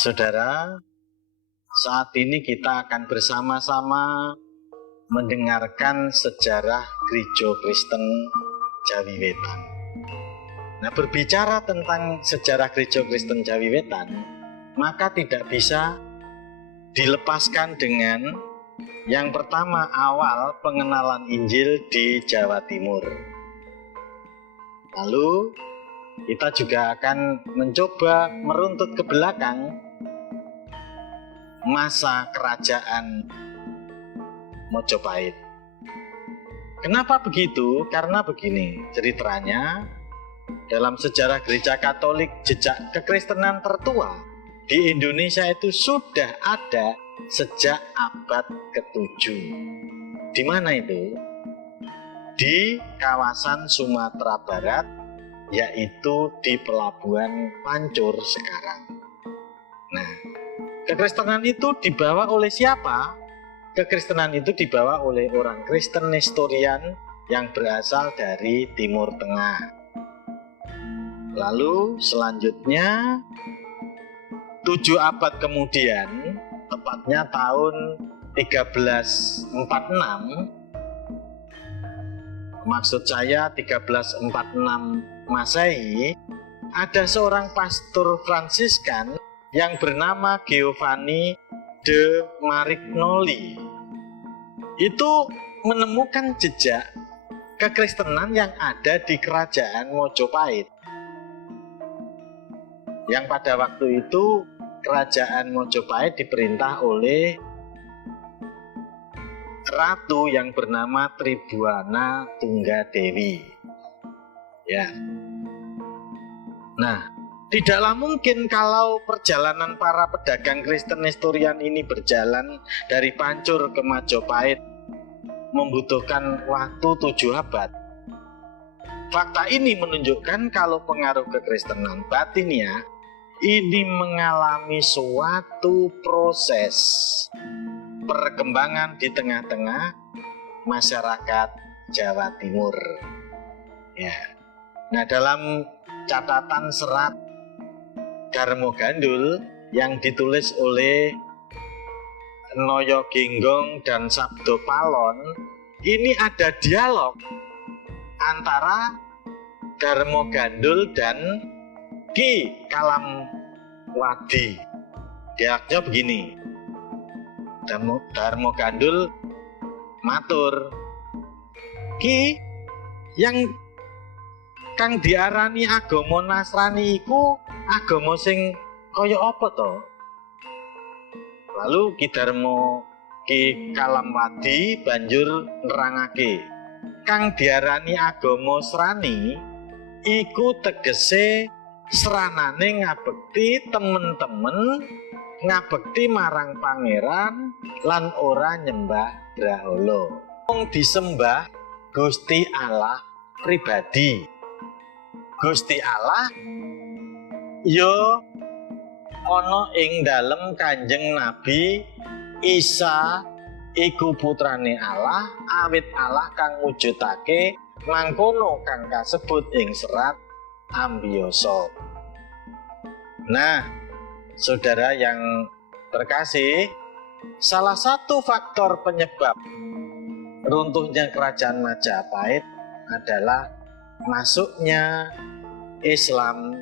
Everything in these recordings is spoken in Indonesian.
Saudara, saat ini kita akan bersama-sama mendengarkan sejarah Gereja Kristen Jawi Wetan. Nah, berbicara tentang sejarah Gereja Kristen Jawi Wetan, maka tidak bisa dilepaskan dengan yang pertama, awal pengenalan Injil di Jawa Timur. Lalu kita juga akan mencoba meruntut ke belakang masa kerajaan Mojopahit. Kenapa begitu? Karena begini ceritanya, dalam sejarah gereja Katolik, jejak kekristenan tertua di Indonesia itu sudah ada sejak abad ke-7. Di mana itu? Di kawasan Sumatera Barat, yaitu di Pelabuhan Pancur sekarang. Nah, kekristenan itu dibawa oleh siapa? Kekristenan itu dibawa oleh orang Kristen Nestorian yang berasal dari Timur Tengah. Lalu selanjutnya 7 abad kemudian, tepatnya tahun 1346, maksud saya 1346 Masehi, ada seorang pastor Fransiskan yang bernama Giovanni de Marignoli. Itu menemukan jejak kekristenan yang ada di kerajaan Mojopahit. Yang pada waktu itu kerajaan Mojopahit diperintah oleh ratu yang bernama Tribuana Tunggadewi. Ya. Nah, tidaklah mungkin kalau perjalanan para pedagang Kristen Nestorian ini berjalan dari Pancur ke Majapahit membutuhkan waktu 7 abad. Fakta ini menunjukkan kalau pengaruh kekristenan batinnya ini mengalami suatu proses perkembangan di tengah-tengah masyarakat Jawa Timur. Ya. Nah, dalam catatan serat Darmo Gandul yang ditulis oleh Noyo Ginggong dan Sabdo Palon, ini ada dialog antara Darmo Gandul dan Ki Kalamwadi. Dialognya begini. Darmo Gandul matur, Ki, yang kang diarani agama Nasrani iku agama sing kaya apa to? Lalu Ki Kalamwadi banjur nerangake, kang diarani agama Srani iku tegese sranane ngabekti temen-temen, ngabekti marang pangeran lan ora nyembah brahala. Wong disembah Gusti Allah pribadi. Gusti Allah yo ana ing dalem Kanjeng Nabi Isa iku putrane Allah, awit Allah kang mujudake mangkono kang kasebut ing serat Ambiyasa. Nah, saudara yang terkasih, salah satu faktor penyebab runtuhnya kerajaan Majapahit adalah masuknya Islam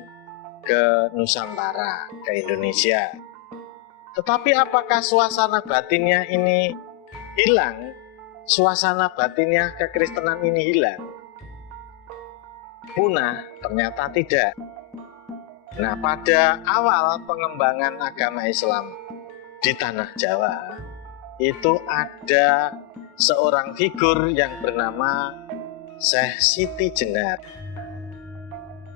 ke Nusantara, ke Indonesia. Tetapi apakah suasana batinnya ini hilang? Suasana batinnya kekristenan ini hilang? Punah? Ternyata tidak. Nah, pada awal pengembangan agama Islam di tanah Jawa, itu ada seorang figur yang bernama Syekh Siti Jenar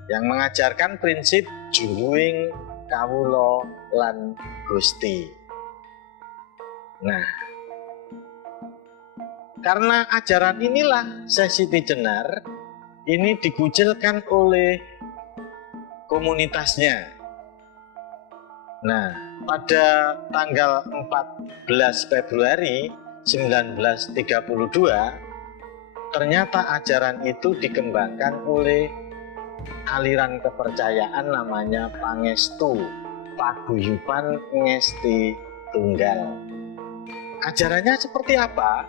yang mengajarkan prinsip juwing kawula lan Gusti. Nah, karena ajaran inilah Syekh Siti Jenar ini dikucilkan oleh komunitasnya. Nah, pada tanggal 14 Februari 1932 ternyata ajaran itu dikembangkan oleh aliran kepercayaan namanya Pangestu paguyuban ngesti tunggal. Ajarannya seperti apa?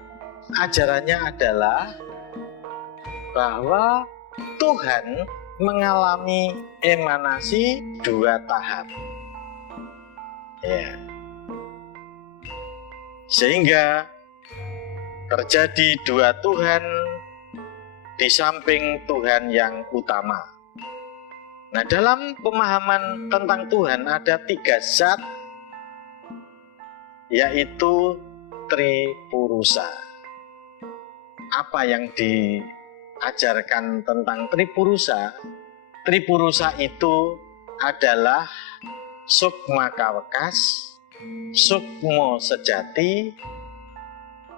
Ajarannya adalah bahwa Tuhan mengalami emanasi 2 tahap. Ya. Sehingga terjadi 2 Tuhan di samping Tuhan yang utama. Nah, dalam pemahaman tentang Tuhan ada 3 zat, yaitu Tripurusa. Apa yang diajarkan tentang Tripurusa? Tripurusa itu adalah sukma kawekas, sukmo sejati,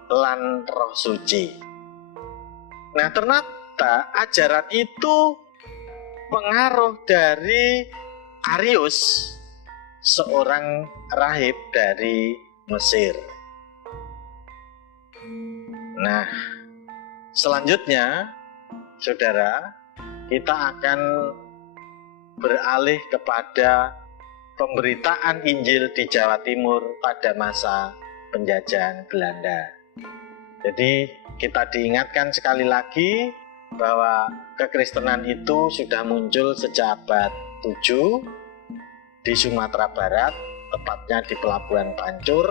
lan roh suci. Nah, ternyata ajaran itu pengaruh dari Arius, seorang rahib dari Mesir. Nah, selanjutnya, saudara, kita akan beralih kepada pemberitaan Injil di Jawa Timur pada masa penjajahan Belanda. Jadi, kita diingatkan sekali lagi bahwa kekristenan itu sudah muncul sejak abad 7 di Sumatera Barat, tepatnya di Pelabuhan Pancur,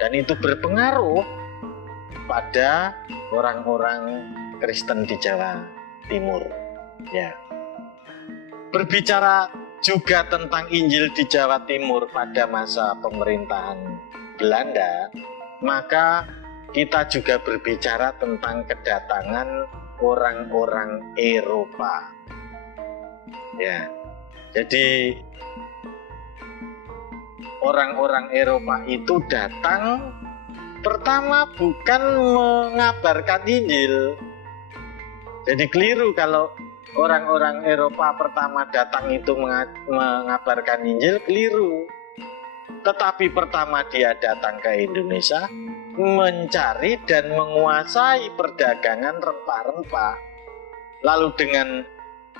dan itu berpengaruh pada orang-orang Kristen di Jawa Timur. Ya. Berbicara juga tentang Injil di Jawa Timur pada masa pemerintahan Belanda, maka kita juga berbicara tentang kedatangan orang-orang Eropa. Ya. Jadi orang-orang Eropa itu datang pertama bukan mengabarkan Injil. Jadi keliru kalau orang-orang Eropa pertama datang itu mengabarkan Injil, keliru. Tetapi pertama dia datang ke Indonesia mencari dan menguasai perdagangan rempah-rempah. Lalu dengan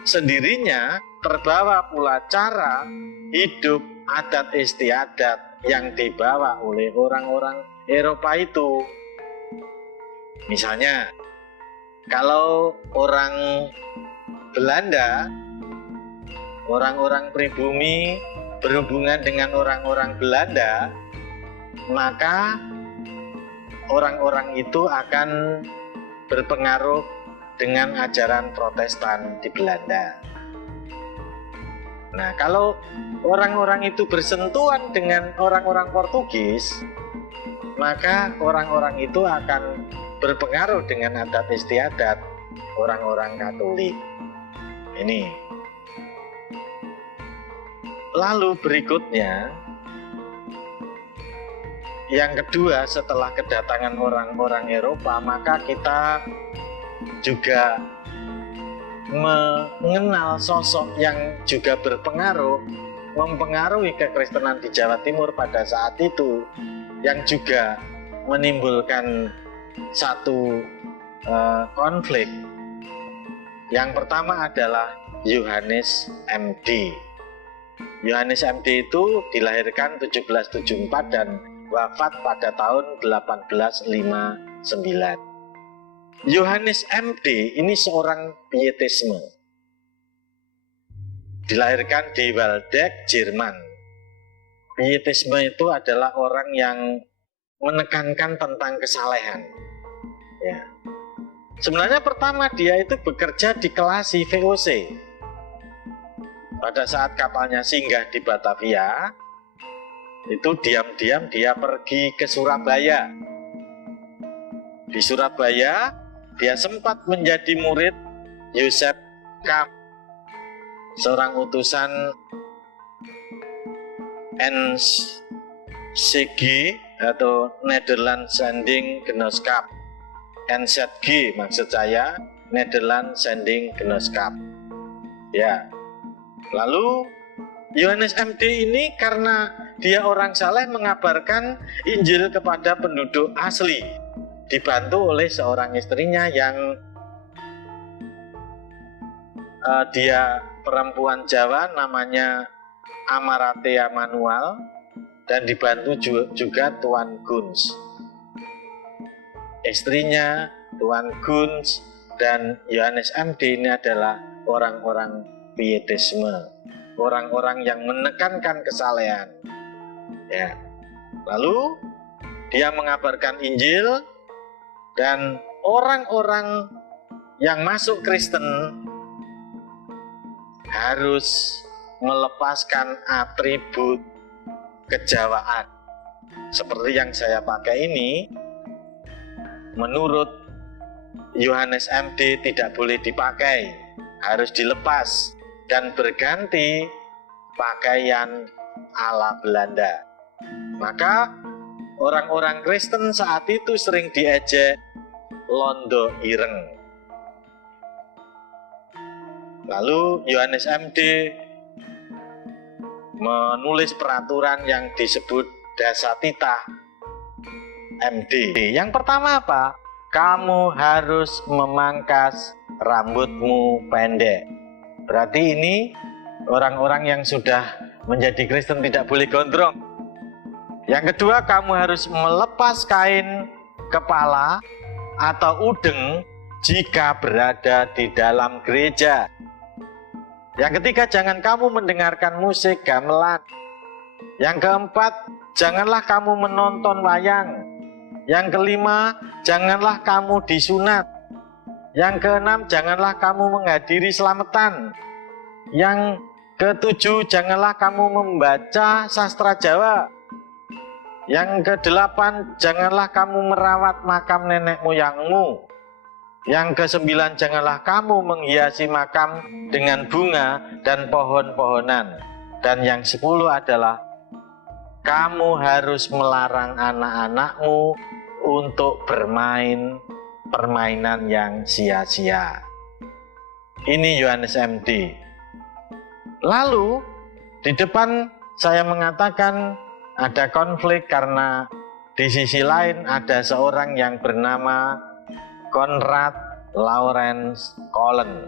sendirinya terbawa pula cara hidup adat istiadat yang dibawa oleh orang-orang Eropa itu. Misalnya, kalau orang Belanda, orang-orang pribumi berhubungan dengan orang-orang Belanda, maka orang-orang itu akan berpengaruh dengan ajaran Protestan di Belanda. Nah, kalau orang-orang itu bersentuhan dengan orang-orang Portugis, maka orang-orang itu akan berpengaruh dengan adat istiadat orang-orang Katolik. Ini. Lalu berikutnya, yang kedua setelah kedatangan orang-orang Eropa, maka kita juga mengenal sosok yang juga mempengaruhi kekristenan di Jawa Timur pada saat itu, yang juga menimbulkan satu konflik. Yang pertama adalah Yohanes MD. Yohanes MD itu dilahirkan 1774 dan wafat pada tahun 1859. Yohanes MD ini seorang pietisme. Dilahirkan di Waldeck, Jerman. Pietisme itu adalah orang yang menekankan tentang kesalehan. Ya. Sebenarnya pertama dia itu bekerja di Kelasi VOC. Pada saat kapalnya singgah di Batavia, itu diam-diam dia pergi ke Surabaya. Di Surabaya, dia sempat menjadi murid Joseph Kamp, seorang utusan NCG atau Nederland Sending Genootschap. NZG maksud saya, Nederland Sending Genootschap. Ya. Lalu Yohanes MD ini karena dia orang saleh mengabarkan Injil kepada penduduk asli, dibantu oleh seorang istrinya yang dia perempuan Jawa namanya Amaratea Manual, dan dibantu juga Tuan Guns. Istrinya Tuan Guns dan Yohanes MD ini adalah orang-orang pietisme, orang-orang yang menekankan kesalehan. Ya. Lalu dia mengabarkan Injil, dan orang-orang yang masuk Kristen harus melepaskan atribut kejawaan. Seperti yang saya pakai ini, menurut Yohanes MD tidak boleh dipakai, harus dilepas dan berganti pakaian ala Belanda. Maka orang-orang Kristen saat itu sering diejek londo ireng. Lalu Yohanes MD menulis peraturan yang disebut Dasatita MD. Yang pertama apa? Kamu harus memangkas rambutmu pendek. Berarti ini orang-orang yang sudah menjadi Kristen tidak boleh gondrong. Yang kedua, kamu harus melepas kain kepala atau udeng jika berada di dalam gereja. Yang ketiga, jangan kamu mendengarkan musik gamelan. Yang keempat, janganlah kamu menonton wayang. Yang kelima, janganlah kamu disunat. Yang keenam, janganlah kamu menghadiri selamatan. Yang ketujuh, janganlah kamu membaca sastra Jawa. Yang kedelapan, janganlah kamu merawat makam nenek moyangmu. Yang kesembilan, janganlah kamu menghiasi makam dengan bunga dan pohon-pohonan. Dan yang 10 adalah, kamu harus melarang anak-anakmu untuk bermain permainan yang sia-sia. Ini Yohanes MD. Lalu di depan saya mengatakan ada konflik karena di sisi lain ada seorang yang bernama Konrad Lawrence Collen.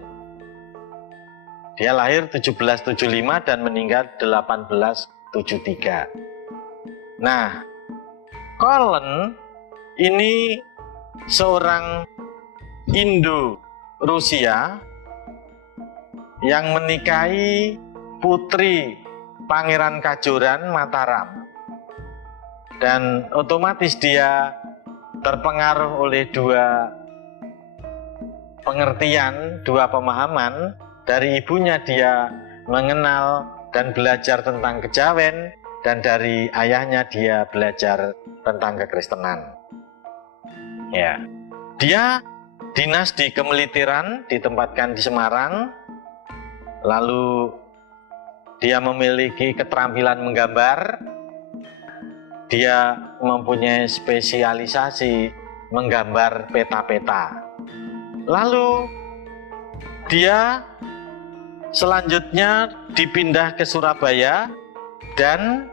Dia lahir 1775 dan meninggal 1873. Nah, Collen ini seorang Indo-Rusia yang menikahi putri Pangeran Kajoran Mataram. Dan otomatis dia terpengaruh oleh dua pengertian, dua pemahaman. Dari ibunya dia mengenal dan belajar tentang kejawen, dan dari ayahnya dia belajar tentang kekristenan. Ya, dia dinas di kemiliteran, ditempatkan di Semarang. Lalu dia memiliki keterampilan menggambar. Dia mempunyai spesialisasi menggambar peta-peta. Lalu dia selanjutnya dipindah ke Surabaya dan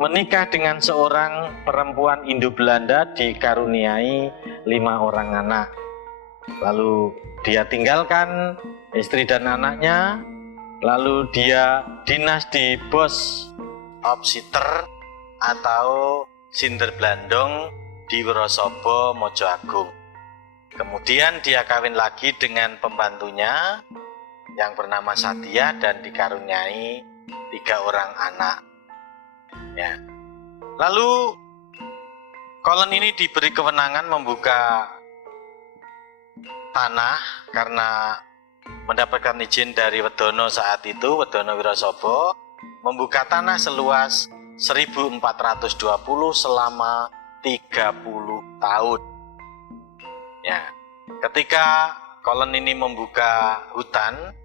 menikah dengan seorang perempuan Indo-Belanda, dikaruniai 5 orang anak. Lalu dia tinggalkan istri dan anaknya, lalu dia dinas di Bos Opsiter atau Sinderblandong di Wonosobo, Mojo Agung. Kemudian dia kawin lagi dengan pembantunya yang bernama Satya dan dikaruniai 3 orang anak. Ya. Lalu Collen ini diberi kewenangan membuka tanah karena mendapatkan izin dari Wedono saat itu, Wedono Wirosobo, membuka tanah seluas 1420 selama 30 tahun. Ya, ketika Collen ini membuka hutan,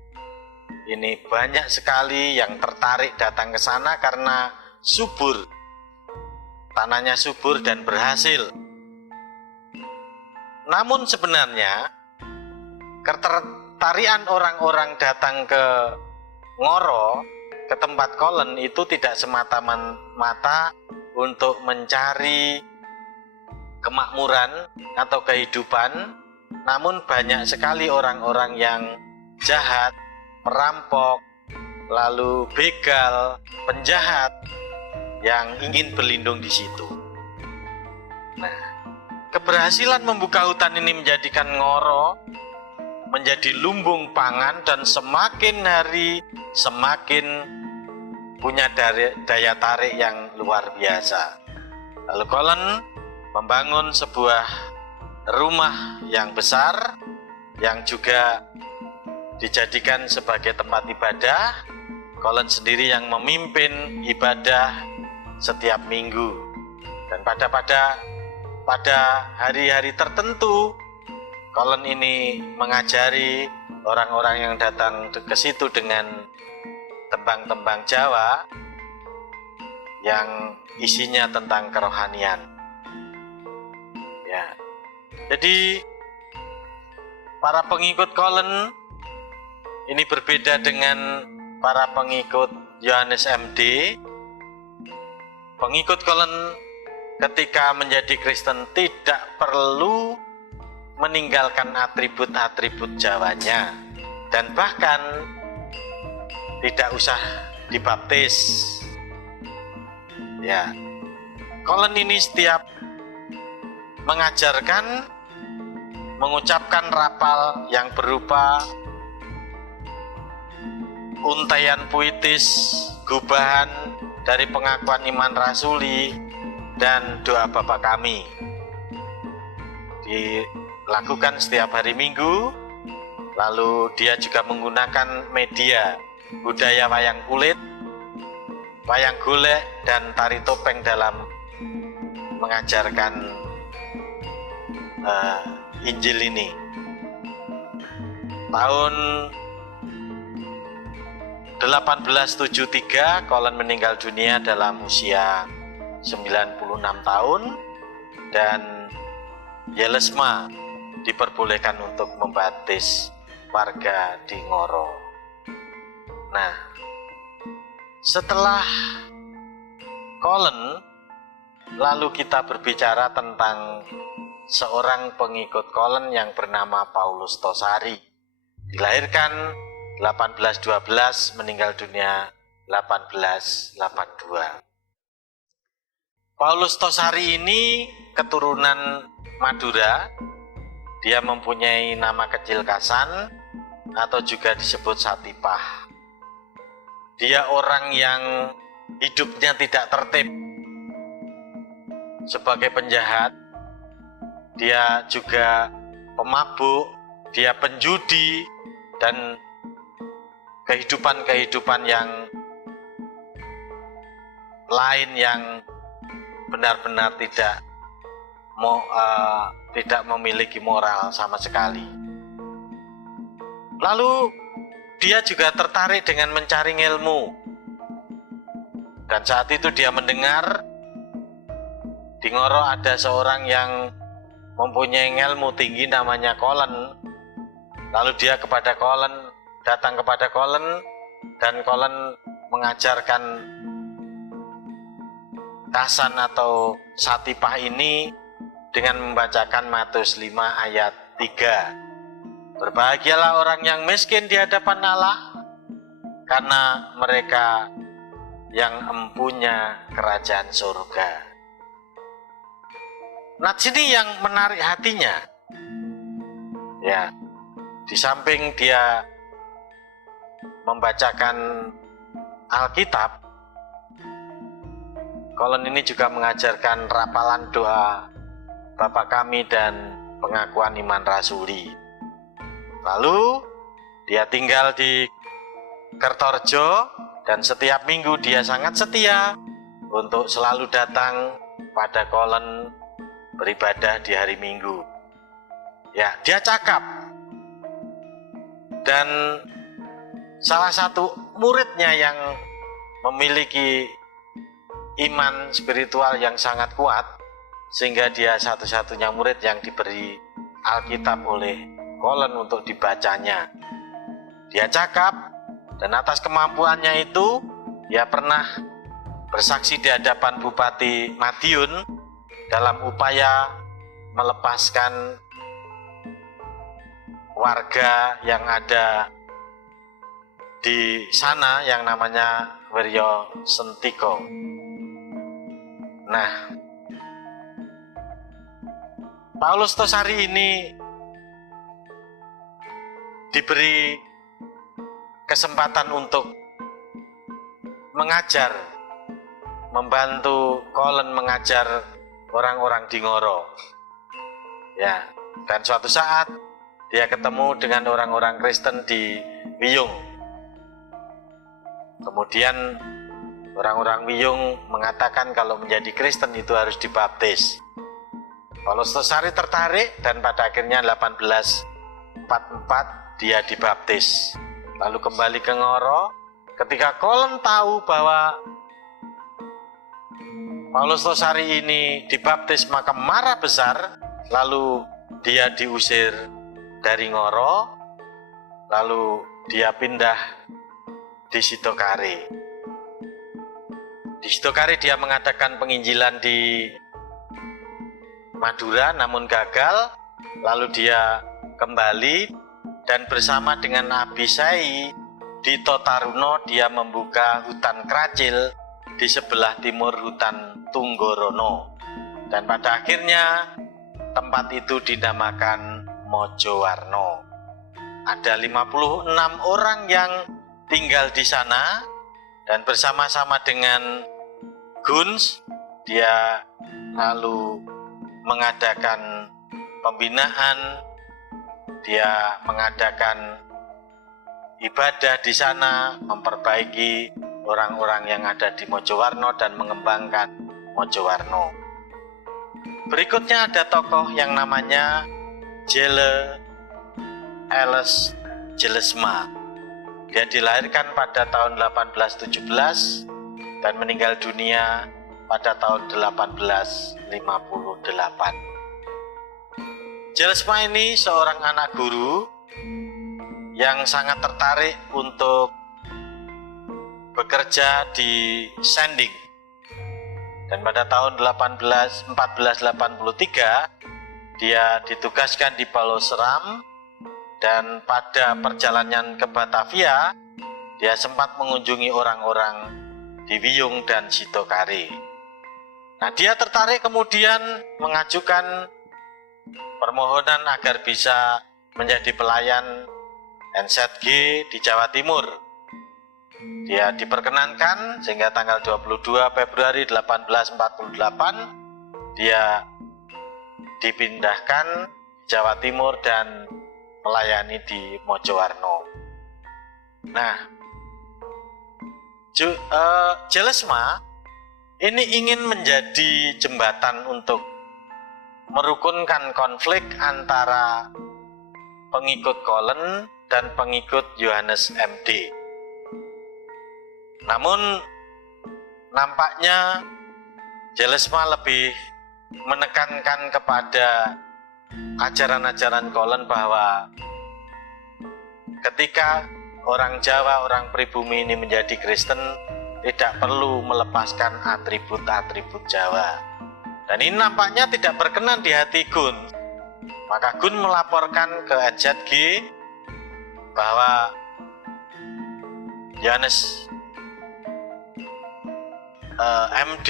ini banyak sekali yang tertarik datang ke sana karena subur. Tanahnya subur dan berhasil. Namun sebenarnya ketertarikan orang-orang datang ke Ngoro, ke tempat Collen itu tidak semata-mata untuk mencari kemakmuran atau kehidupan, namun banyak sekali orang-orang yang jahat, perampok, lalu begal, penjahat yang ingin berlindung di situ. Nah, keberhasilan membuka hutan ini menjadikan Ngoro menjadi lumbung pangan dan semakin hari semakin punya daya tarik yang luar biasa. Lalu Collen membangun sebuah rumah yang besar yang juga dijadikan sebagai tempat ibadah. Collen sendiri yang memimpin ibadah setiap minggu, dan pada hari-hari tertentu Collen ini mengajari orang-orang yang datang ke situ dengan tembang-tembang Jawa yang isinya tentang kerohanian. Ya. Jadi para pengikut Collen ini berbeda dengan para pengikut Yohanes MD. Pengikut Collen ketika menjadi Kristen tidak perlu meninggalkan atribut-atribut Jawanya, dan bahkan tidak usah dibaptis. Ya, Collen ini setiap mengajarkan, mengucapkan rapal yang berupa untaian puitis, gubahan dari pengakuan iman rasuli, dan doa Bapa Kami. Dilakukan setiap hari Minggu. Lalu dia juga menggunakan media budaya wayang kulit, wayang golek, dan tari topeng dalam mengajarkan Injil ini. Tahun 1873 Collen meninggal dunia dalam usia 96 tahun, dan Yelesma diperbolehkan untuk membaptis warga di Ngoro. Nah, setelah Collen, lalu kita berbicara tentang seorang pengikut Collen yang bernama Paulus Tosari. Dilahirkan 1812, meninggal dunia 1882. Paulus Tosari ini keturunan Madura. Dia mempunyai nama kecil Kasan atau juga disebut Satipah. Dia orang yang hidupnya tidak tertib. Sebagai penjahat, dia juga pemabuk, dia penjudi, dan kehidupan-kehidupan yang lain yang benar-benar tidak memiliki moral sama sekali. Lalu dia juga tertarik dengan mencari ilmu, dan saat itu dia mendengar di Ngoro ada seorang yang mempunyai ilmu tinggi namanya Collen. Lalu dia datang kepada Collen, dan Collen mengajarkan Kasan atau Satipah ini dengan membacakan Matius 5 ayat 3. Berbahagialah orang yang miskin di hadapan Allah, karena mereka yang empunya kerajaan surga. Nah, sini yang menarik hatinya, ya, di samping dia membacakan Alkitab, Collen ini juga mengajarkan rapalan doa Bapa Kami dan pengakuan iman rasuli. Lalu dia tinggal di Kertorejo, dan setiap minggu dia sangat setia untuk selalu datang pada Collen beribadah di hari Minggu. Ya, dia cakap, dan salah satu muridnya yang memiliki iman spiritual yang sangat kuat, sehingga dia satu-satunya murid yang diberi Alkitab oleh Collen untuk dibacanya. Dia cakap, dan atas kemampuannya itu dia pernah bersaksi di hadapan Bupati Madiun dalam upaya melepaskan warga yang ada di sana yang namanya Wiryo Sentiko. Nah, Paulus Tosari ini diberi kesempatan untuk mengajar, membantu Kolen mengajar orang-orang di Ngoro. Ya, dan suatu saat dia ketemu dengan orang-orang Kristen di Wiyung. Kemudian orang-orang Wiyung mengatakan kalau menjadi Kristen itu harus dibaptis. Paulus Tosari tertarik dan pada akhirnya 1844 dia dibaptis. Lalu kembali ke Ngoro. Ketika Kolen tahu bahwa Paulus Tosari ini dibaptis, maka marah besar. Lalu dia diusir dari Ngoro. Lalu dia pindah di Sitokari. Di Sitokari dia mengadakan penginjilan di Madura namun gagal. Lalu dia kembali dan bersama dengan Abisai di Totaruno dia membuka hutan Kracil di sebelah timur hutan Tunggorono. Dan pada akhirnya tempat itu dinamakan Mojowarno. Ada 56 orang yang tinggal di sana dan bersama-sama dengan Guns dia lalu mengadakan pembinaan, dia mengadakan ibadah di sana, memperbaiki orang-orang yang ada di Mojowarno dan mengembangkan Mojowarno. Berikutnya ada tokoh yang namanya Jele Eles Jelesma. Dia dilahirkan pada tahun 1817 dan meninggal dunia pada tahun 1858. Jelesma ini seorang anak guru yang sangat tertarik untuk bekerja di Sanding. Dan pada tahun 1483 dia ditugaskan di Pulau Seram, dan pada perjalanan ke Batavia dia sempat mengunjungi orang-orang di Wiyung dan Sitokari. Nah, dia tertarik kemudian mengajukan permohonan agar bisa menjadi pelayan NZG di Jawa Timur. Dia diperkenankan sehingga tanggal 22 Februari 1848 dia dipindahkan Jawa Timur dan melayani di Mojowarno. Nah, Jelesma ini ingin menjadi jembatan untuk merukunkan konflik antara pengikut Kolen dan pengikut Yohanes MD. Namun nampaknya Jelesma lebih menekankan kepada ajaran-ajaran Kolen bahwa ketika orang Jawa, orang pribumi ini menjadi Kristen, tidak perlu melepaskan atribut-atribut Jawa. Dan ini nampaknya tidak berkenan di hati Gun. Maka Gun melaporkan ke NZG bahwa Yohanes MD,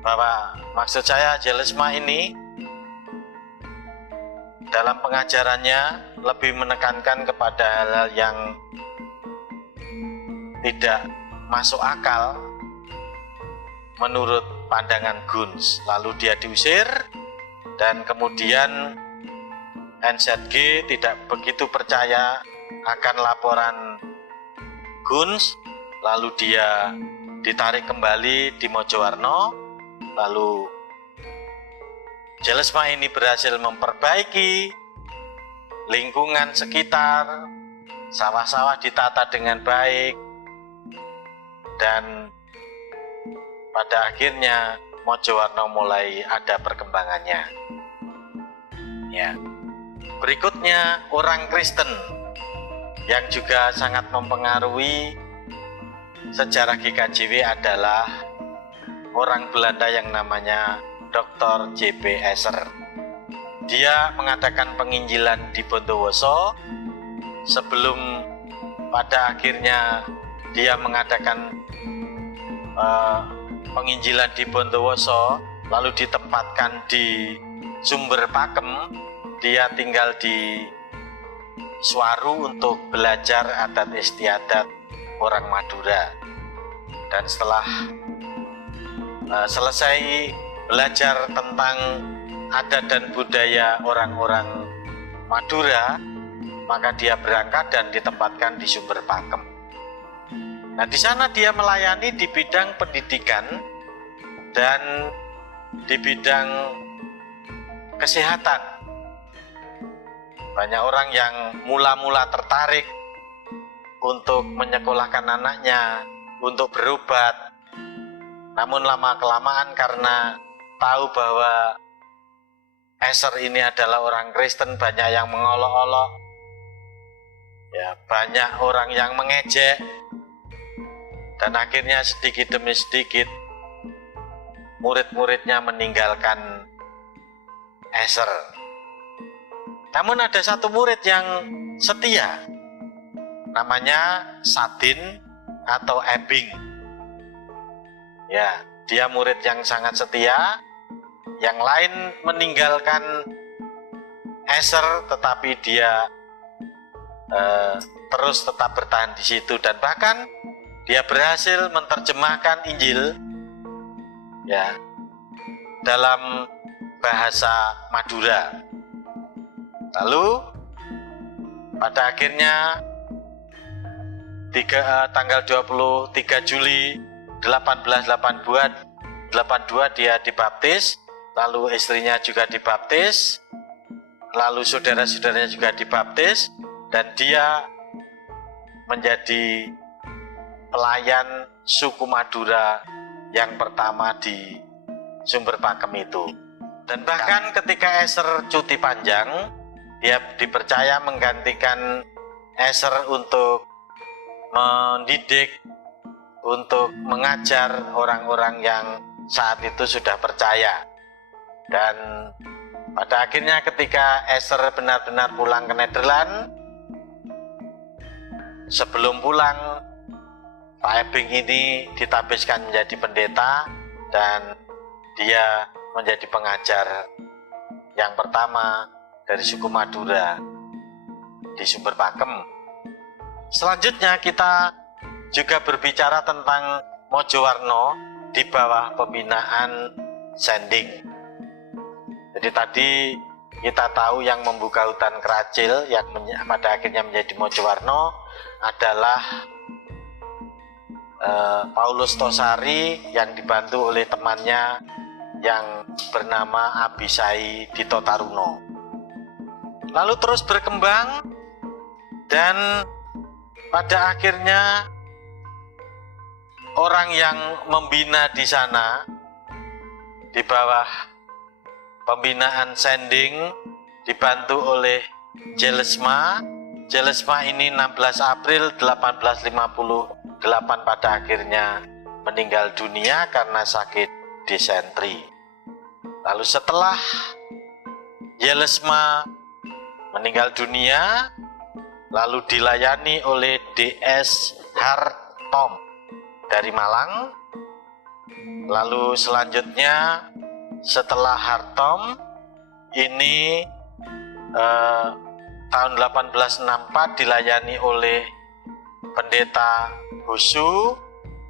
bahwa maksud saya Jelesma ini dalam pengajarannya lebih menekankan kepada hal-hal yang tidak masuk akal menurut pandangan Guns. Lalu dia diusir dan kemudian NZG tidak begitu percaya akan laporan Guns. Lalu dia ditarik kembali di Mojowarno. Lalu Jelesma ini berhasil memperbaiki lingkungan sekitar, sawah-sawah ditata dengan baik, dan pada akhirnya Mojowarno mulai ada perkembangannya. Ya. Berikutnya orang Kristen yang juga sangat mempengaruhi sejarah GKJW adalah orang Belanda yang namanya Dr. J.P. Esser. Dia mengadakan penginjilan di Bondowoso sebelum pada akhirnya dia mengadakan penginjilan di Bondowoso, lalu ditempatkan di Sumber Pakem. Dia tinggal di Swaru untuk belajar adat istiadat orang Madura. Dan setelah selesai belajar tentang adat dan budaya orang-orang Madura, maka dia berangkat dan ditempatkan di Sumber Pakem. Nah, di sana dia melayani di bidang pendidikan dan di bidang kesehatan. Banyak orang yang mula-mula tertarik untuk menyekolahkan anaknya, untuk berobat. Namun lama-kelamaan karena tahu bahwa Eser ini adalah orang Kristen, banyak yang mengolok-olok, ya, banyak orang yang mengejek, dan akhirnya sedikit demi sedikit murid-muridnya meninggalkan Eser. Namun ada satu murid yang setia, namanya Sadin atau Ebing. Ya, dia murid yang sangat setia. Yang lain meninggalkan Eser, tetapi dia terus tetap bertahan di situ, dan bahkan dia berhasil menerjemahkan Injil, ya, dalam bahasa Madura. Lalu pada akhirnya tanggal 23 Juli 1882 dia dibaptis, lalu istrinya juga dibaptis, lalu saudara-saudaranya juga dibaptis, dan dia menjadi pelayan suku Madura yang pertama di Sumber Pakem itu. Dan bahkan ketika Eser cuti panjang, dia dipercaya menggantikan Eser untuk mendidik, untuk mengajar orang-orang yang saat itu sudah percaya. Dan pada akhirnya ketika Eser benar-benar pulang ke Nederland, sebelum pulang Pak Ebing ini ditabiskan menjadi pendeta, dan dia menjadi pengajar yang pertama dari suku Madura di Sumber Pakem. Selanjutnya kita juga berbicara tentang Mojowarno di bawah pembinaan Sending. Jadi tadi kita tahu yang membuka hutan Keracil yang pada akhirnya menjadi Mojowarno adalah Paulus Tosari yang dibantu oleh temannya yang bernama Abisai Dito Taruno. Lalu terus berkembang, dan pada akhirnya orang yang membina di sana di bawah pembinaan Sending dibantu oleh Jelesma. Jelesma ini 16 April 1858 pada akhirnya meninggal dunia karena sakit disentri. Lalu setelah Jelesma meninggal dunia, lalu dilayani oleh DS Hartom dari Malang. Lalu selanjutnya setelah Hartom ini tahun 1864 dilayani oleh Pendeta Husu.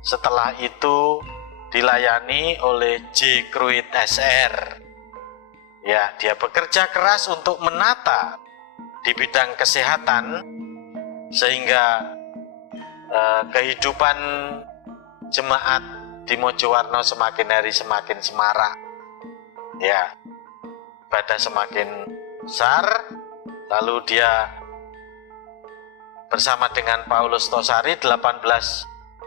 Setelah itu dilayani oleh J. Kruit SR. Ya, dia bekerja keras untuk menata di bidang kesehatan sehingga kehidupan jemaat di Mojowarno semakin hari semakin semarak. Ya, ibadah semakin besar. Lalu dia bersama dengan Paulus Tosari 1871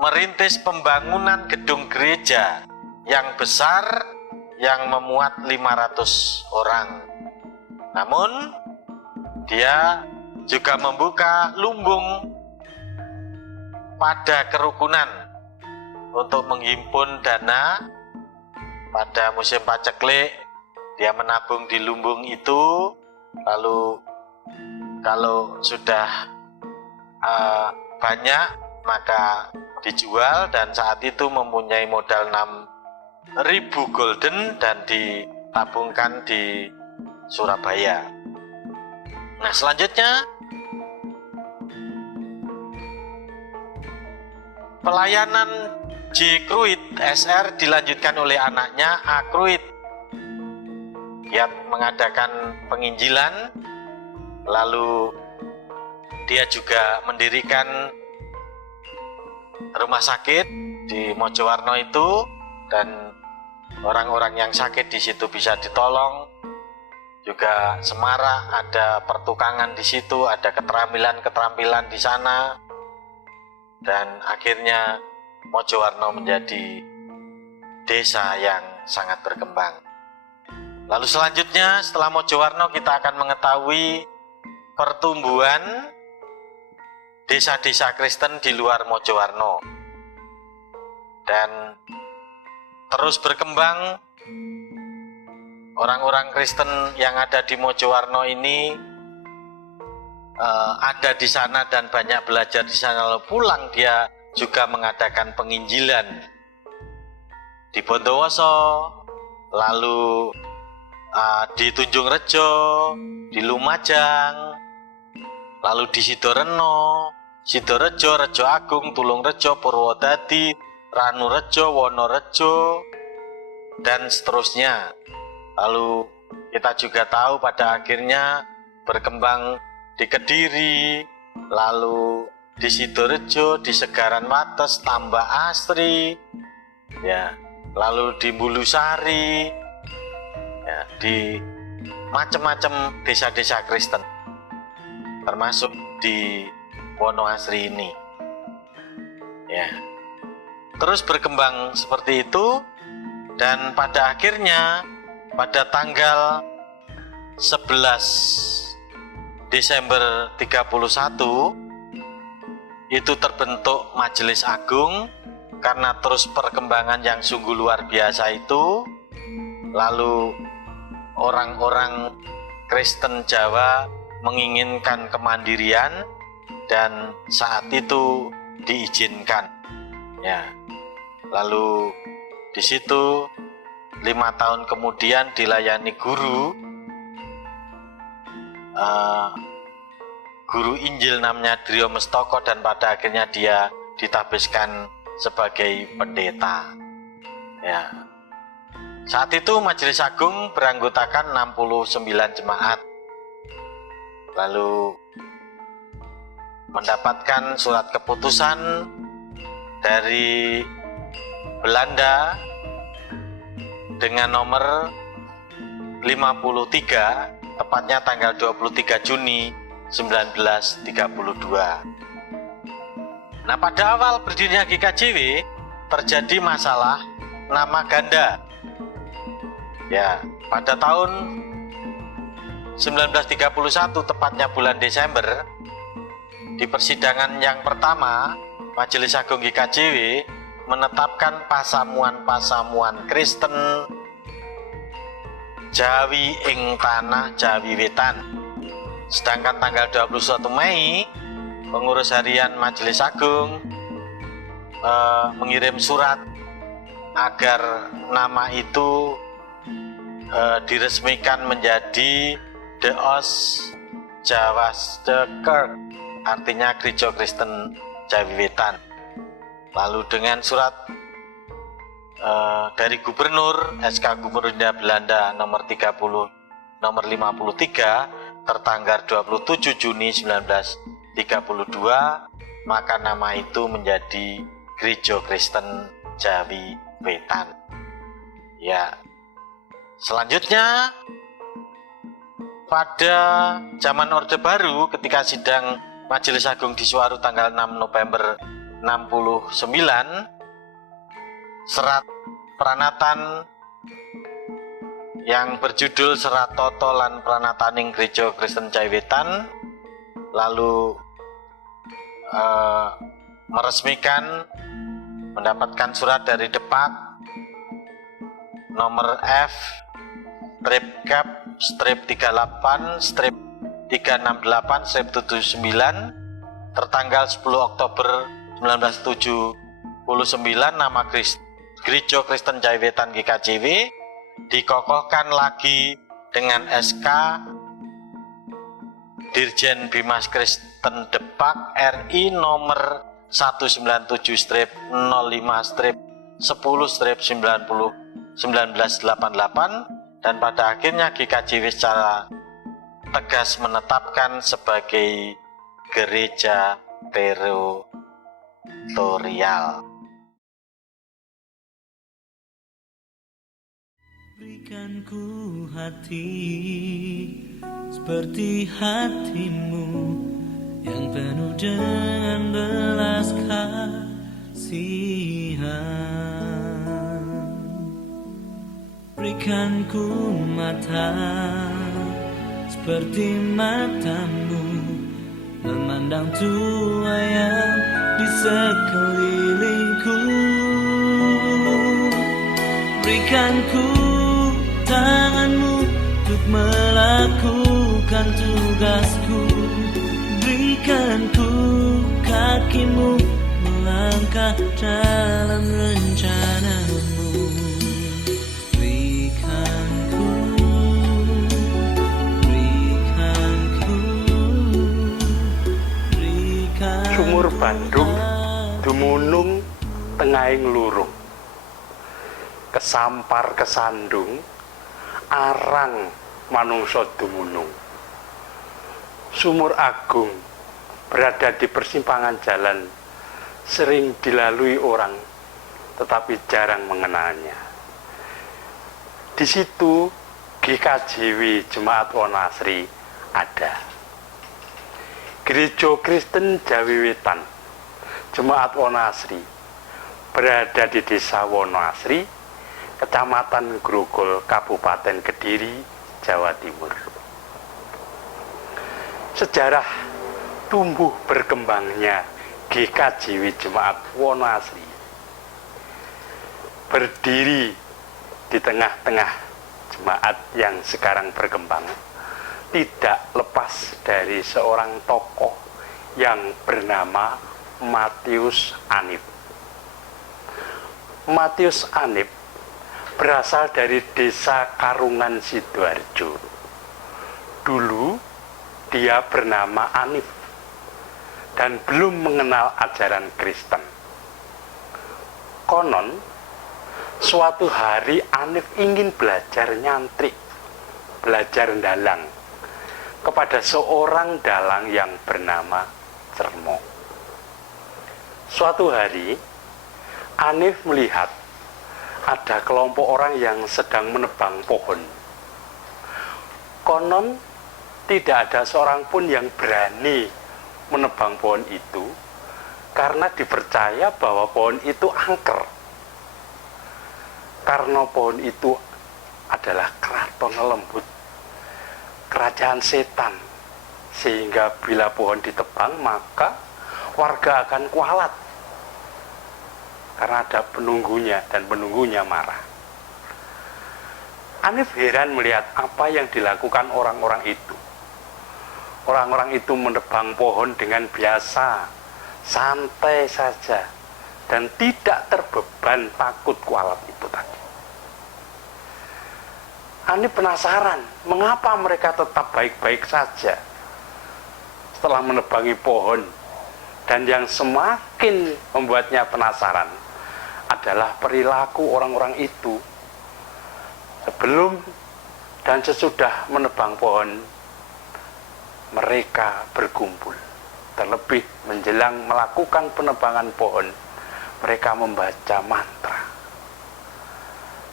merintis pembangunan gedung gereja yang besar yang memuat 500 orang. Namun dia juga membuka lumbung pada kerukunan untuk menghimpun dana. Pada musim paceklik dia menabung di lumbung itu, lalu Kalau sudah banyak maka dijual, dan saat itu mempunyai modal 6.000 gulden dan ditabungkan di Surabaya. Nah, selanjutnya pelayanan J. Kruit SR dilanjutkan oleh anaknya A. Kruit. Dia mengadakan penginjilan, lalu dia juga mendirikan rumah sakit di Mojowarno itu, dan orang-orang yang sakit di situ bisa ditolong. Juga semarak, ada pertukangan di situ, ada keterampilan-keterampilan di sana, dan akhirnya Mojowarno menjadi desa yang sangat berkembang. Lalu selanjutnya setelah Mojowarno kita akan mengetahui pertumbuhan desa-desa Kristen di luar Mojowarno, dan terus berkembang. Orang-orang Kristen yang ada di Mojowarno ini ada di sana dan banyak belajar di sana. Lalu pulang dia juga mengadakan penginjilan di Bondowoso, lalu di Tunjung Rejo, di Lumajang, lalu di Sidoreno, Sidorejo, Rejo Agung, Tulung Rejo, Purwodadi, Ranurejo, Wonorejo, dan seterusnya. Lalu kita juga tahu pada akhirnya berkembang di Kediri, lalu di Sidorejo, di Segaran Wates, Tambak Asri, ya, lalu di Bulusari, ya, di macam-macam desa-desa Kristen, termasuk di Wonoasri ini, ya. Terus berkembang seperti itu, dan pada akhirnya pada tanggal 11 Desember 31 itu terbentuk Majelis Agung karena terus perkembangan yang sungguh luar biasa itu. Lalu orang-orang Kristen Jawa menginginkan kemandirian, dan saat itu diizinkan, ya. Lalu di situ 5 tahun kemudian dilayani guru Injil namanya Drio Mestoko, dan pada akhirnya dia ditabiskan sebagai pendeta, ya. Saat itu Majelis Agung beranggotakan 69 jemaat, lalu mendapatkan surat keputusan dari Belanda dengan nomor 53, tepatnya tanggal 23 Juni 1932. Nah, pada awal berdirinya GKJW terjadi masalah nama ganda. Ya, pada tahun 1931, tepatnya bulan Desember, di persidangan yang pertama, Majelis Agung GKJW menetapkan pasamuan-pasamuan Kristen Jawi ing tanah Jawi Wetan. Sedangkan tanggal 21 Mei, pengurus harian Majelis Agung mengirim surat agar nama itu diresmikan menjadi The Os Jawaste Kerk, artinya Gereja Kristen Jawi Wetan. Lalu dengan surat dari Gubernur, SK Gubernur Hindia Belanda nomor 53 tertanggal 27 Juni 1932, maka nama itu menjadi Gereja Kristen Jawi Wetan. Ya. Selanjutnya pada zaman Orde Baru, ketika sidang Majelis Agung di Suwaru tanggal 6 November 69, serat pranatan yang berjudul Serat Toto lan Pranataning Gereja Kristen Jawi Wetan lalu meresmikan, mendapatkan surat dari Depak nomor F strip cap strip 38 strip 368/79 tertanggal 10 Oktober 1979 nama Gereja Kristen Jaiwetan GKJW dikokohkan lagi dengan SK Dirjen Bimas Kristen Depak RI nomor 197/05/10/1988 dan pada akhirnya GKJW secara tegas menetapkan sebagai gereja teritorial. Berikan ku hati seperti hatimu yang penuh dengan belas kasihan. Berikan ku mata seperti matamu memandang Tuhan yang di sekelilingku. Berikan ku tanganmu untuk melakukan tugasku. Berikan ku kakimu melangkah dalam rencanamu. Sumur Bandung dumunung tengahing lurung, kesampar kesandung arang manungsa dumunung. Sumur agung berada di persimpangan jalan, sering dilalui orang tetapi jarang mengenalnya. Di situ GKJW Jemaat Wonasri ada. Gereja Kristen Jaiwetan Jemaat Wonasri berada di Desa Wonasri, Kecamatan Grogol, Kabupaten Kediri, Jawa Timur. Sejarah tumbuh berkembangnya GKJW Jemaat Wonasri berdiri di tengah-tengah jemaat yang sekarang berkembang tidak lepas dari seorang tokoh yang bernama Matius Anip. Matius Anip berasal dari Desa Karungan Sidoarjo. Dulu dia bernama Anip dan belum mengenal ajaran Kristen. Konon suatu hari Anip ingin belajar nyantrik, belajar dalang kepada seorang dalang yang bernama Cermo. Suatu hari, Anif melihat ada kelompok orang yang sedang menebang pohon. Konon tidak ada seorang pun yang berani menebang pohon itu karena dipercaya bahwa pohon itu angker. Karena pohon itu adalah keraton lembut, kerajaan setan, sehingga bila pohon ditebang maka warga akan kualat karena ada penunggunya dan penunggunya marah. Anif heran melihat apa yang dilakukan orang-orang itu. Orang-orang itu menebang pohon dengan biasa, santai saja, dan tidak terbeban takut kualat itu tadi. Anif penasaran, mengapa mereka tetap baik-baik saja setelah menebangi pohon. Dan yang semakin membuatnya penasaran adalah perilaku orang-orang itu. Sebelum dan sesudah menebang pohon, mereka berkumpul. Terlebih menjelang melakukan penebangan pohon, mereka membaca mantra.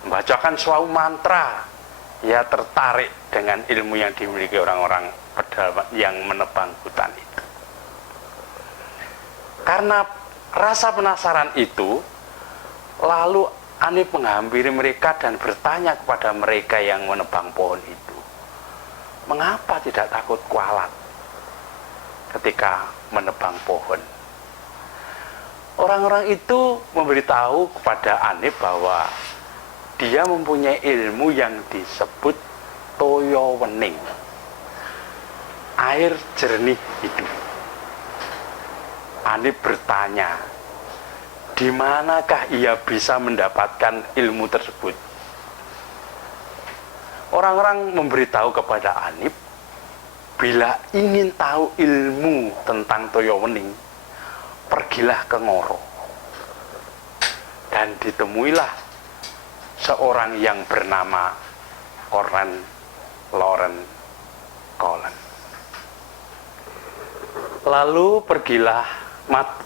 Membacakan suatu mantra. Ia tertarik dengan ilmu yang dimiliki orang-orang pedalaman yang menebang hutan itu. Karena rasa penasaran itu, lalu Anif menghampiri mereka dan bertanya kepada mereka yang menebang pohon itu, mengapa tidak takut kualat ketika menebang pohon? Orang-orang itu memberitahu kepada Anif bahwa dia mempunyai ilmu yang disebut toyo wening. air jernih hidup. Anib bertanya, di manakah ia bisa mendapatkan ilmu tersebut? Orang-orang memberitahu kepada Anib, bila ingin tahu ilmu tentang toyo wening, pergilah ke Ngoro. Dan ditemuilah seorang yang bernama Loren Collen. Lalu pergilah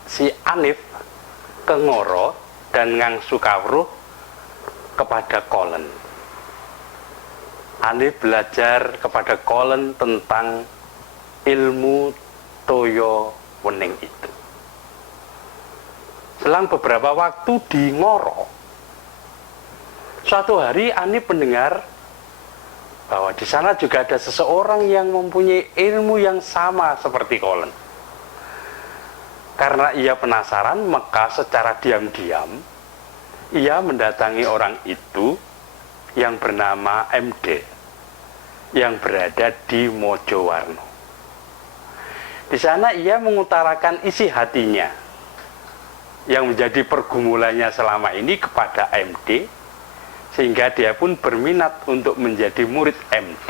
si Anib ke Ngoro dan ngangsu kawruh kepada Collen. Anib belajar kepada Collen tentang ilmu toyo wening itu. Selang beberapa waktu di Ngoro, suatu hari Anib mendengar bahwa di sana juga ada seseorang yang mempunyai ilmu yang sama seperti Collen. Karena ia penasaran, maka secara diam-diam ia mendatangi orang itu yang bernama MD yang berada di Mojowarno. Di sana ia mengutarakan isi hatinya yang menjadi pergumulannya selama ini kepada MD, sehingga dia pun berminat untuk menjadi murid MD.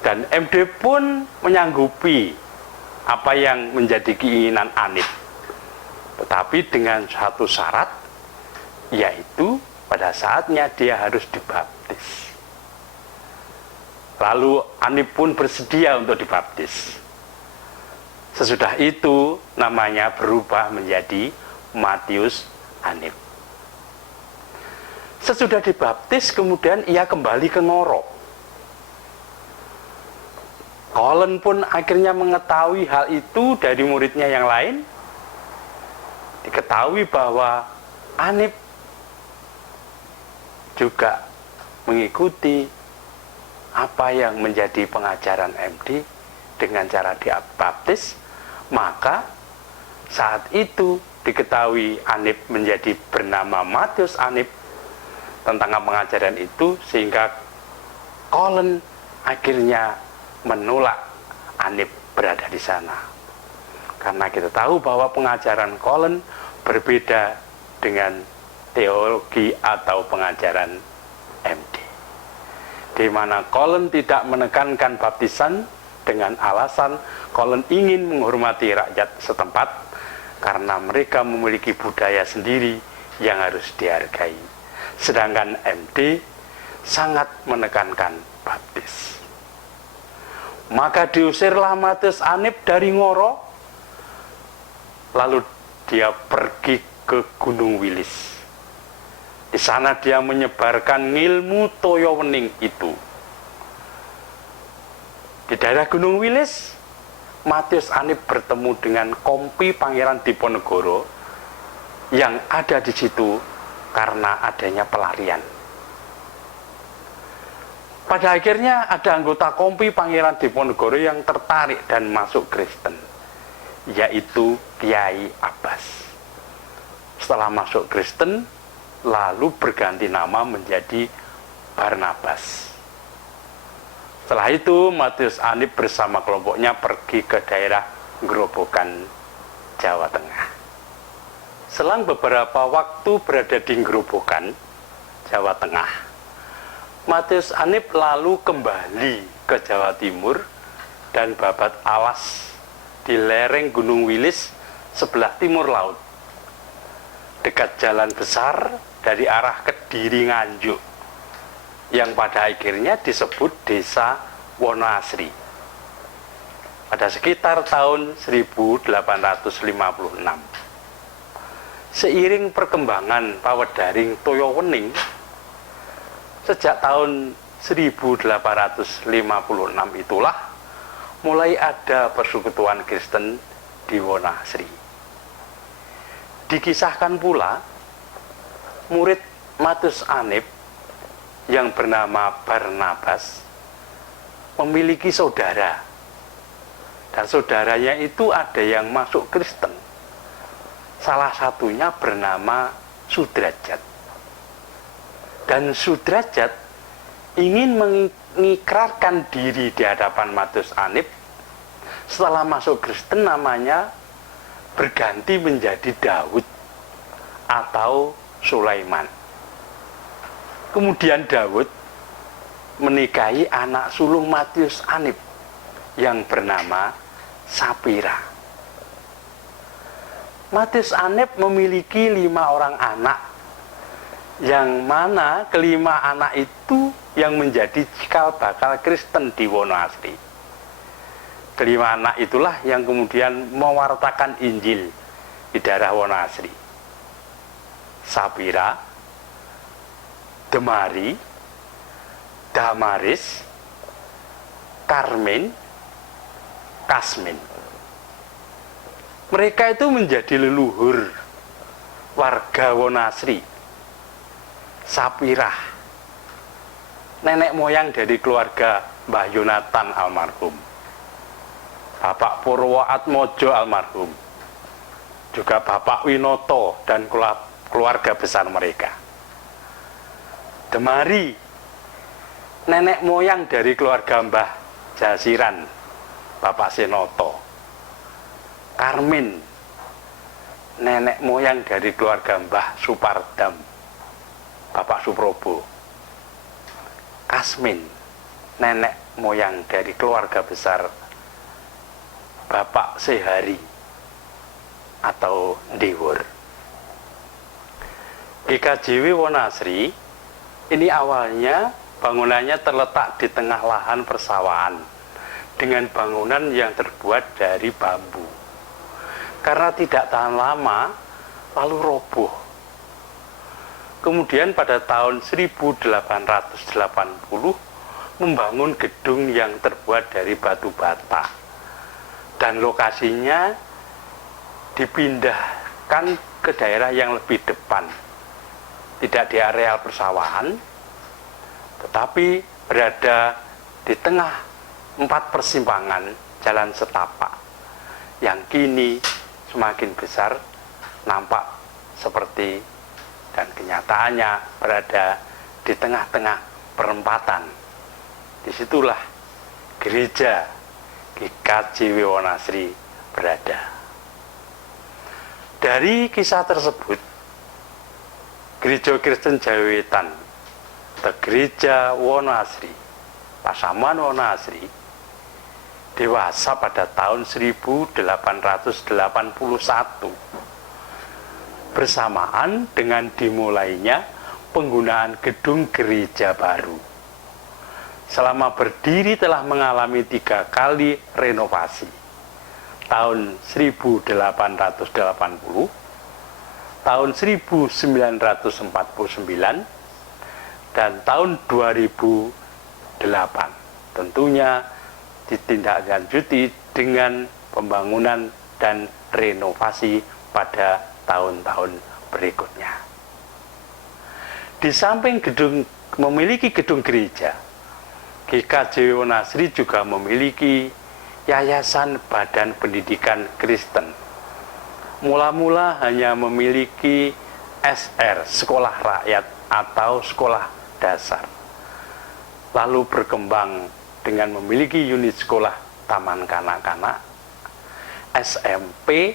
Dan MD pun menyanggupi apa yang menjadi keinginan Anib, tetapi dengan satu syarat, yaitu pada saatnya dia harus dibaptis. Lalu Anib pun bersedia untuk dibaptis. Sesudah itu namanya berubah menjadi Matius Anib. Sesudah dibaptis kemudian ia kembali ke Ngoro. Collen pun akhirnya mengetahui hal itu dari muridnya yang lain. Diketahui bahwa Anib juga mengikuti apa yang menjadi pengajaran MD dengan cara dibaptis. Maka saat itu diketahui Anib menjadi bernama Matius Anib tentang pengajaran itu, sehingga Collen akhirnya menolak Anib berada di sana. Karena kita tahu bahwa pengajaran Collen berbeda dengan teologi atau pengajaran MD, di mana Collen tidak menekankan baptisan dengan alasan Collen ingin menghormati rakyat setempat karena mereka memiliki budaya sendiri yang harus dihargai. Sedangkan MD sangat menekankan baptis. Maka diusirlah Matius Anib dari Ngoro, lalu dia pergi ke Gunung Wilis. Di sana dia menyebarkan ilmu toyo wening itu. Di daerah Gunung Wilis, Matius Anib bertemu dengan Kompi Pangeran Diponegoro yang ada di situ karena adanya pelarian. Pada akhirnya ada anggota Kompi Pangeran Diponegoro yang tertarik dan masuk Kristen, yaitu Kiai Abbas. Setelah masuk Kristen, lalu berganti nama menjadi Barnabas. Setelah itu Matius Anib bersama kelompoknya pergi ke daerah Grobogan, Jawa Tengah. Selang beberapa waktu berada di Grobogan, Jawa Tengah, Matius Anib lalu kembali ke Jawa Timur dan babat alas di lereng Gunung Wilis sebelah timur laut, dekat jalan besar dari arah Kediri Nganjuk, yang pada akhirnya disebut Desa Wonoasri. Pada sekitar tahun 1856. Seiring perkembangan pawedharing toyo wening, sejak tahun 1856 itulah mulai ada persekutuan Kristen di Wonoasri. Dikisahkan pula murid Matius Anib yang bernama Barnabas memiliki saudara, dan saudaranya itu ada yang masuk Kristen. Salah satunya bernama Sudrajat. Dan Sudrajat ingin mengikrarkan diri di hadapan Matius Anip. Setelah masuk Kristen namanya berganti menjadi Daud atau Sulaiman. Kemudian Daud menikahi anak sulung Matius Anip yang bernama Sapira. Matius Anip memiliki 5 orang anak, yang mana kelima anak itu yang menjadi cikal bakal Kristen di Wonoasri. Kelima anak itulah yang kemudian mewartakan Injil di daerah Wonoasri. Sapira, Demari, Damaris, Karmin, Kasmin. Mereka itu menjadi leluhur warga Wonoasri. Sapira, nenek moyang dari keluarga Mbah Yonatan almarhum, Bapak Purwo Atmojo almarhum, juga Bapak Winoto dan keluarga besar mereka. Demari, nenek moyang dari keluarga Mbah Jasiran, Bapak Senoto. Karmin, nenek moyang dari keluarga Mbah Supardam, Bapak Suprobo. Kasmin, nenek moyang dari keluarga besar Bapak Sehari atau Dewur. GKJW Wonoasri ini awalnya bangunannya terletak di tengah lahan persawahan dengan bangunan yang terbuat dari bambu. Karena tidak tahan lama, lalu roboh. Kemudian pada tahun 1880 membangun gedung yang terbuat dari batu bata. Dan lokasinya dipindahkan ke daerah yang lebih depan. Tidak di areal persawahan, tetapi berada di tengah 4 persimpangan jalan setapak yang kini semakin besar, nampak seperti dan kenyataannya berada di tengah-tengah perempatan. Disitulah gereja GKJW Wonoasri berada. Dari kisah tersebut, Gereja Kristen Jawi Wetan atau Gereja Wonoasri, Pasamuan Wonoasri, dewasa pada tahun 1881 bersamaan dengan dimulainya penggunaan gedung gereja baru. Selama berdiri telah mengalami 3 kali renovasi. Tahun 1880, tahun 1949, dan tahun 2008. Tentunya ditindaklanjuti dengan pembangunan dan renovasi pada tahun-tahun berikutnya. Di samping memiliki gedung gereja, GKJW Wonoasri juga memiliki Yayasan Badan Pendidikan Kristen. Mula-mula hanya memiliki SR, Sekolah Rakyat atau Sekolah Dasar. Lalu berkembang dengan memiliki unit sekolah taman kanak-kanak, SMP,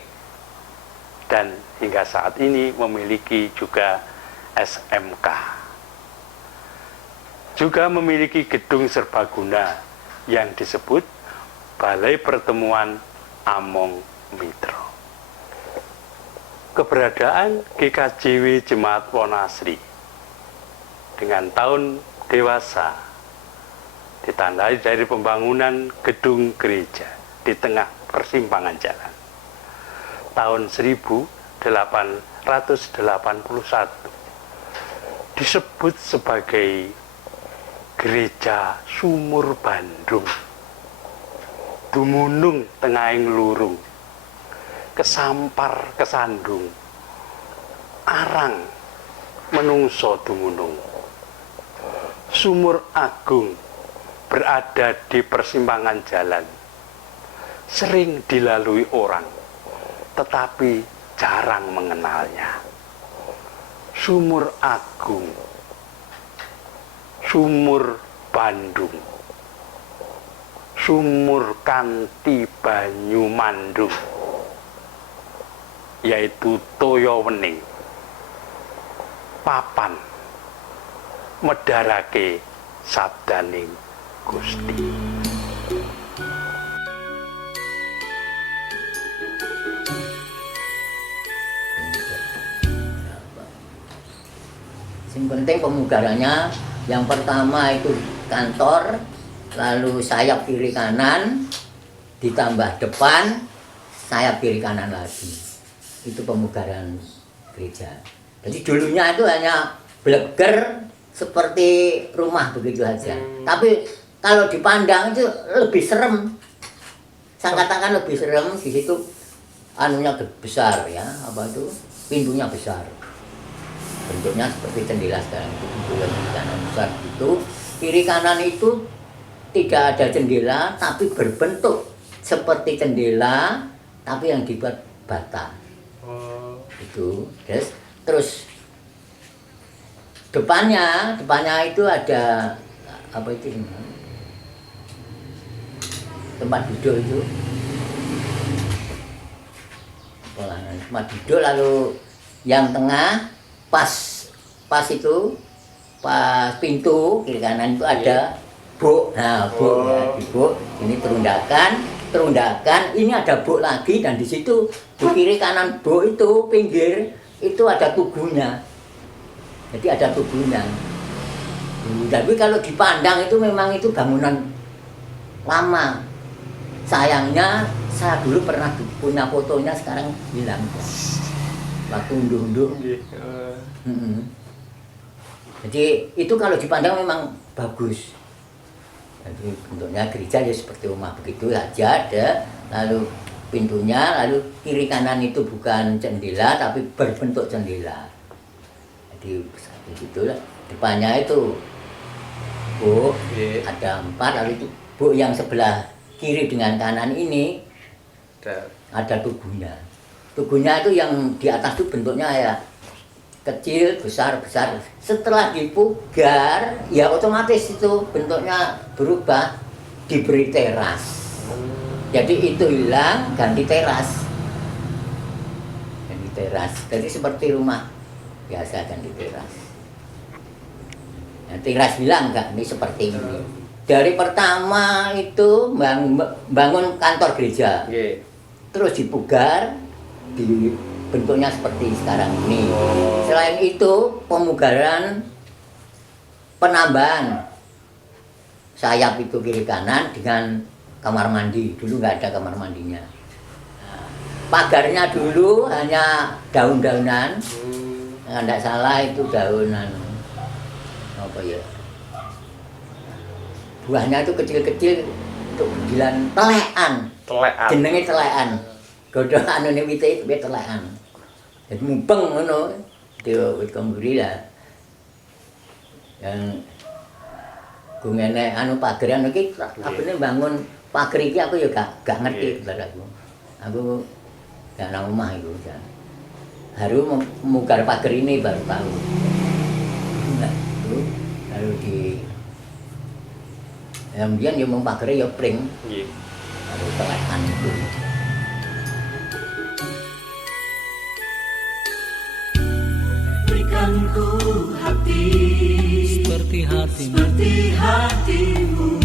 dan hingga saat ini memiliki juga SMK. Juga memiliki gedung serbaguna yang disebut Balai Pertemuan Among Mitro. Keberadaan GKJW Jemaat Wonoasri dengan tahun dewasa ditandai dari pembangunan gedung gereja di tengah persimpangan jalan. Tahun 1881 disebut sebagai Gereja Sumur Bandung, dumunung tengahing lurung, kesampar kesandung, arang menungso dumunung. Sumur agung berada di persimpangan jalan, sering dilalui orang, tetapi jarang mengenalnya. Sumur agung, sumur Bandung, sumur kanthi banyu mandung, yaitu toya wening papan medharake sabdaning Gusti. Yang penting pemugarannya yang pertama itu kantor, lalu sayap kiri kanan, ditambah depan, sayap kiri kanan lagi. Itu pemugaran gereja. Jadi dulunya itu hanya bleger seperti rumah begitu aja. Tapi kalau dipandang itu lebih serem. Saya katakan lebih serem, di situ anunya besar ya, apa itu? Pintunya besar. Bentuknya seperti jendela sekarang itu, pintu yang kiri kanan besar itu. Kiri kanan itu tidak ada jendela, tapi berbentuk seperti jendela, tapi yang dibuat bata. Itu, terus depannya itu ada apa itu? Tempat duduk itu. Tempat duduk, lalu yang tengah pas itu pas pintu kiri kanan itu ada buk. Nah, buk ya, di buk ini terundakan, ini ada buk lagi, dan di situ di kiri kanan buk itu pinggir itu ada tubuhnya. Jadi ada tubuhnya. Tapi kalau dipandang itu memang itu bangunan lama. Sayangnya saya dulu pernah punya fotonya, sekarang hilang. Waktu unduh-unduh. Jadi itu kalau dipandang memang bagus. Jadi bentuknya gereja ya seperti rumah begitu saja ada. Lalu pintunya, lalu kiri kanan itu bukan jendela tapi berbentuk jendela. Jadi begitu lah. Depannya itu buk, ada 4, lalu itu buk yang sebelah kiri dengan kanan ini ada tubuhnya. Tubuhnya itu yang di atas itu bentuknya ya kecil, besar. Setelah dipugar, ya otomatis itu bentuknya berubah, diberi teras. Jadi itu hilang, ganti teras. Jadi seperti rumah biasa, ganti teras. Nah, teras hilang enggak? Ini seperti ini. Dari pertama itu bangun kantor gereja. Terus dipugar, bentuknya seperti sekarang ini. Selain itu pemugaran, penambahan sayap itu kiri kanan dengan kamar mandi. Dulu nggak ada kamar mandinya. Pagarnya dulu hanya daun-daunan. Nggak salah itu daunan apa ya? Buahnya itu kecil-kecil untuk bilang telekan. Jenenge telekan. Godho anune wite itu telekan. Jadi mumpeng ngono. Dia wit kemburi lah. Yang gungene anu pageran iki apane bangun pager iki aku ya gak ngerti baraku. Aku gak nang omah iku jan. Haru mugar pager ini baru tahu. Nah, itu lalu di kemudian dia mau pagernya ya pring. Lalu telekan itu. Ku hati seperti hatimu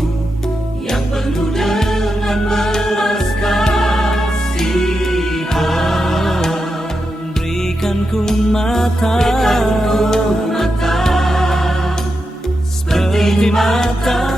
yang penuh dengan belas kasihan. Berikan ku mata seperti mata